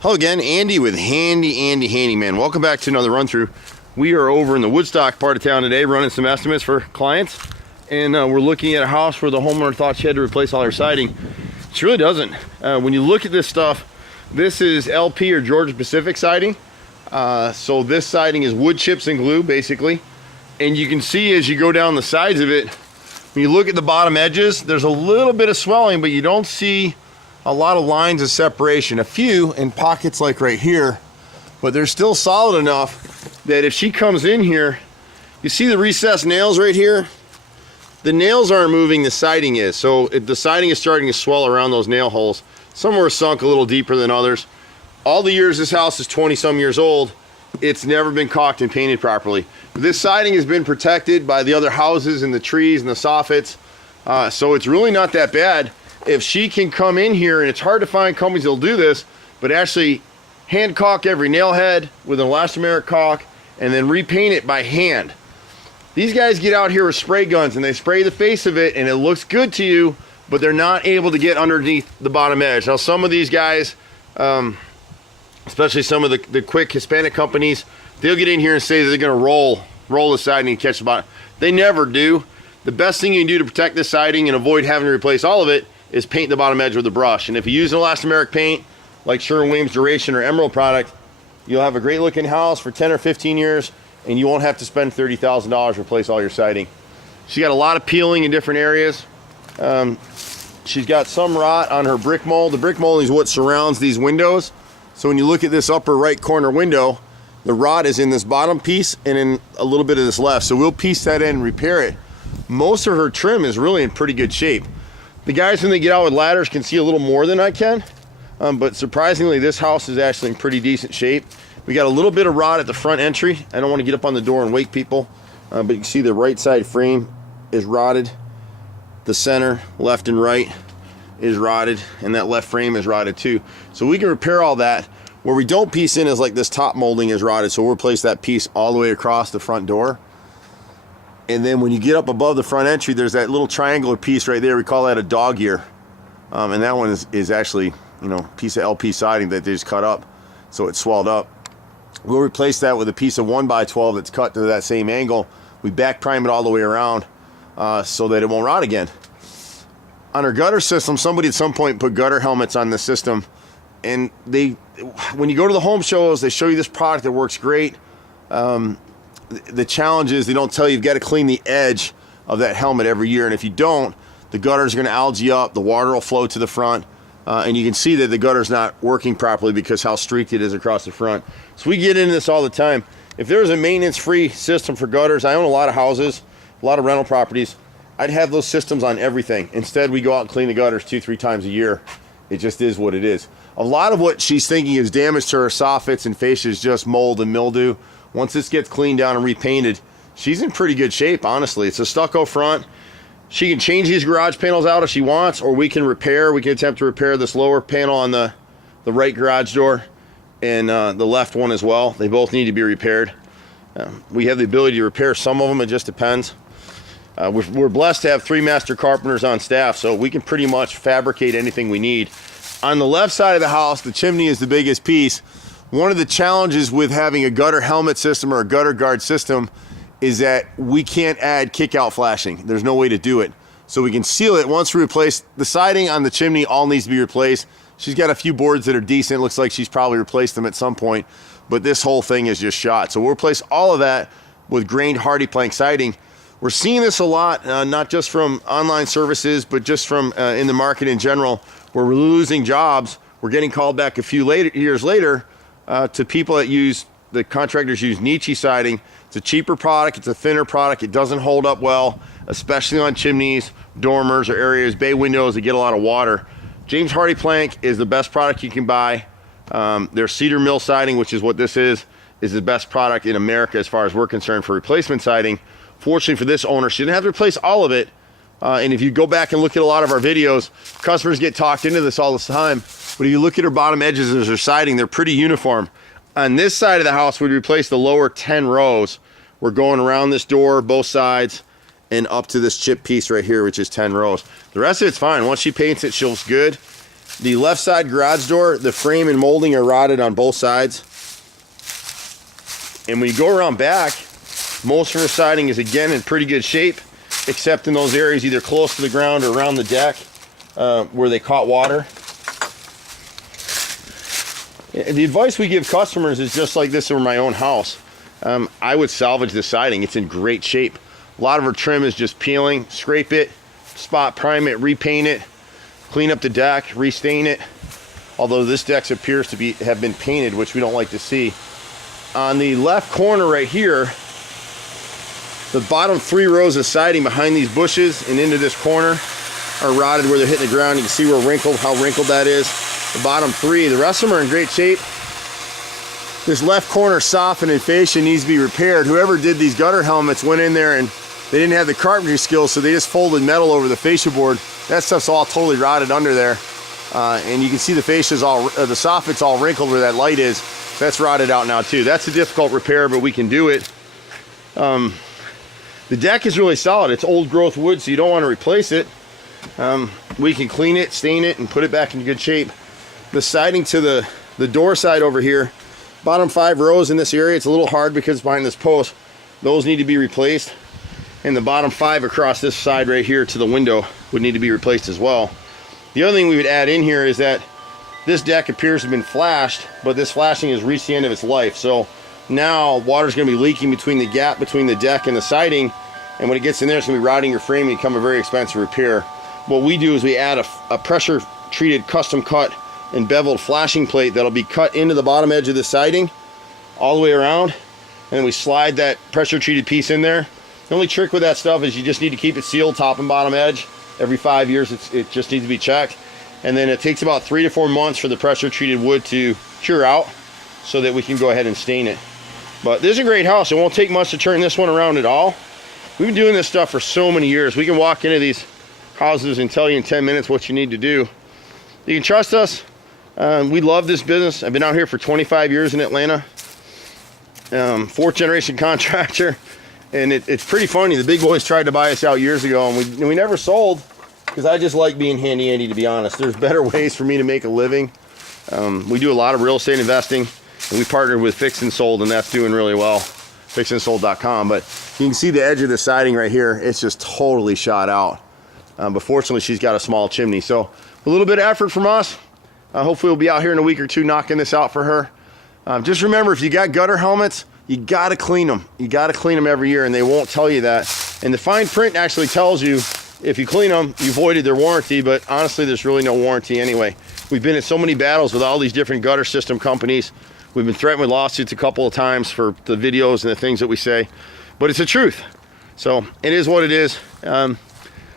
Hello again, Andy with HandyANdy Handyman. Welcome back to another run through. We are over in the Woodstock part of town today running some estimates for clients, and we're looking at a house where the homeowner thought she had to replace all her siding. She really doesn't. When you look at this stuff, this is LP or Georgia Pacific siding. So this siding is wood chips and glue basically, and you can see as you go down the sides of it, when you look at the bottom edges, there's a little bit of swelling, but you don't see a lot of lines of separation. A few in pockets like right here, but they're still solid enough that if she comes in here, you see the recessed nails right here? The nails aren't moving, the siding is. So the siding is starting to swell around those nail holes. Some are sunk a little deeper than others. All the years this house is 20 some years old, it's never been caulked and painted properly. This siding has been protected by the other houses and the trees and the soffits, so it's really not that bad. If she can come in here, and it's hard to find companies that'll do this, but actually hand caulk every nail head with an elastomeric caulk and then repaint it by hand. These guys get out here with spray guns and they spray the face of it and it looks good to you, but they're not able to get underneath the bottom edge. Now some of these guys, especially some of the quick Hispanic companies, they'll get in here and say that they're gonna roll the siding and catch the bottom. They never do. The best thing you can do to protect this siding and avoid having to replace all of it is paint the bottom edge with a brush. And if you use an elastomeric paint like Sherwin-Williams Duration or Emerald product, you'll have a great looking house for 10 or 15 years and you won't have to spend $30,000 to replace all your siding. She's got a lot of peeling in different areas. She's got some rot on her brick mold. The brick mold is what surrounds these windows. So when you look at this upper right corner window, the rot is in this bottom piece and in a little bit of this left. So we'll piece that in and repair it. Most of her trim is really in pretty good shape. The guys, when they get out with ladders, can see a little more than I can, but surprisingly this house is actually in pretty decent shape. We got a little bit of rot at the front entry. I don't want to get up on the door and wake people, but you can see the right side frame is rotted. The center, left and right, is rotted, and that left frame is rotted too. So we can repair all that. Where we don't piece in is like this top molding is rotted, so we'll replace that piece all the way across the front door. And then when you get up above the front entry, there's that little triangular piece right there. We call that a dog ear. And that one is actually, you know, a piece of LP siding that they just cut up, so it's swelled up. We'll replace that with a piece of 1x12 that's cut to that same angle. We back prime it all the way around so that it won't rot again. On our gutter system, somebody at some point put gutter helmets on the system, and when you go to the home shows, they show you this product that works great. The challenge is they don't tell you you've got to clean the edge of that helmet every year, and if you don't, the gutters are going to algae up, the water will flow to the front, and you can see that the gutter's not working properly because how streaked it is across the front. So we get into this all the time. If there was a maintenance-free system for gutters, I own a lot of houses, a lot of rental properties, I'd have those systems on everything. Instead, we go out and clean the gutters 2-3 times a year. It just is what it is. A lot of what she's thinking is damage to her soffits and fascia is just mold and mildew. Once this gets cleaned down and repainted, she's in pretty good shape, honestly. It's a stucco front. She can change these garage panels out if she wants, or we can attempt to repair this lower panel on the right garage door and the left one as well. They both need to be repaired. We have the ability to repair some of them, it just depends. We're blessed to have 3 master carpenters on staff, so we can pretty much fabricate anything we need. On the left side of the house, the chimney is the biggest piece. One of the challenges with having a gutter helmet system or a gutter guard system is that we can't add kick-out flashing. There's no way to do it. So we can seal it once we replace the siding on the chimney. All needs to be replaced. She's got a few boards that are decent. Looks like she's probably replaced them at some point, but this whole thing is just shot. So we'll replace all of that with grained hardy plank siding. We're seeing this a lot, not just from online services, but just from in the market in general, where we're losing jobs. We're getting called back a few years later to people that the contractors use Nietzsche siding. It's a cheaper product, it's a thinner product, it doesn't hold up well, especially on chimneys, dormers, or areas, bay windows that get a lot of water. James Hardie Plank is the best product you can buy. Their cedar mill siding, which is what this is the best product in America as far as we're concerned for replacement siding. Fortunately for this owner, she didn't have to replace all of it. And if you go back and look at a lot of our videos, customers get talked into this all the time. But if you look at her bottom edges of her siding, they're pretty uniform. On this side of the house, we'd replace the lower 10 rows. We're going around this door, both sides, and up to this chip piece right here, which is 10 rows. The rest of it's fine. Once she paints it, she looks good. The left side garage door, the frame and molding are rotted on both sides. And when you go around back, most of her siding is again in pretty good shape, except in those areas either close to the ground or around the deck where they caught water. The advice we give customers is just like this over my own house. I would salvage the siding. It's in great shape. A lot of her trim is just peeling. Scrape it, spot prime it, repaint it, clean up the deck, restain it. Although this deck appears to have been painted, which we don't like to see. On the left corner right here, the bottom 3 rows of siding behind these bushes and into this corner are rotted where they're hitting the ground. You can see how wrinkled that is. The bottom 3, the rest of them are in great shape. This left corner soffit and fascia needs to be repaired. Whoever did these gutter helmets went in there and they didn't have the carpentry skills, so they just folded metal over the fascia board. That stuff's all totally rotted under there. And you can see the fascia's the soffit's all wrinkled where that light is. So that's rotted out now too. That's a difficult repair, but we can do it. The deck is really solid. It's old growth wood, so you don't want to replace it. We can clean it, stain it, and put it back in good shape. The siding to the door side over here, bottom 5 rows in this area, it's a little hard because it's behind this post. Those need to be replaced. And the bottom 5 across this side right here to the window would need to be replaced as well. The other thing we would add in here is that this deck appears to have been flashed, but this flashing has reached the end of its life. So now water's going to be leaking between the gap between the deck and the siding, and when it gets in there, it's going to be rotting your frame and become a very expensive repair. What we do is we add a pressure treated, custom cut and beveled flashing plate that'll be cut into the bottom edge of the siding all the way around, and then we slide that pressure treated piece in there. The only trick with that stuff is you just need to keep it sealed top and bottom edge. Every 5 years it just needs to be checked, and then it takes about 3 to 4 months for the pressure treated wood to cure out so that we can go ahead and stain it. But this is a great house. It won't take much to turn this one around at all. We've been doing this stuff for so many years. We can walk into these houses and tell you in 10 minutes what you need to do. You can trust us. We love this business. I've been out here for 25 years in Atlanta. 4th generation contractor. And it's pretty funny. The big boys tried to buy us out years ago, and we never sold because I just like being Handy Andy, to be honest. There's better ways for me to make a living. We do a lot of real estate investing, and we partnered with Fix and Sold, and that's doing really well. Fixandsold.com. But you can see the edge of the siding right here. It's just totally shot out. But fortunately, she's got a small chimney. So a little bit of effort from us. Hopefully we'll be out here in a week or 2 knocking this out for her. Just remember, if you got gutter helmets, you got to clean them. You got to clean them every year, and they won't tell you that. And the fine print actually tells you if you clean them, you voided their warranty, but honestly, there's really no warranty anyway. We've been in so many battles with all these different gutter system companies. We've been threatened with lawsuits a couple of times for the videos and the things that we say, but it's the truth. So it is what it is.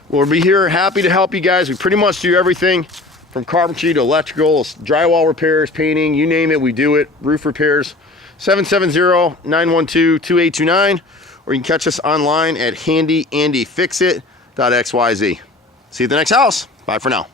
We'll be here happy to help you guys. We pretty much do everything from carpentry to electrical, drywall repairs, painting, you name it, we do it. Roof repairs. 770-912-2829, or you can catch us online at HandyANDYFixit.xyz. See you at the next house. Bye for now.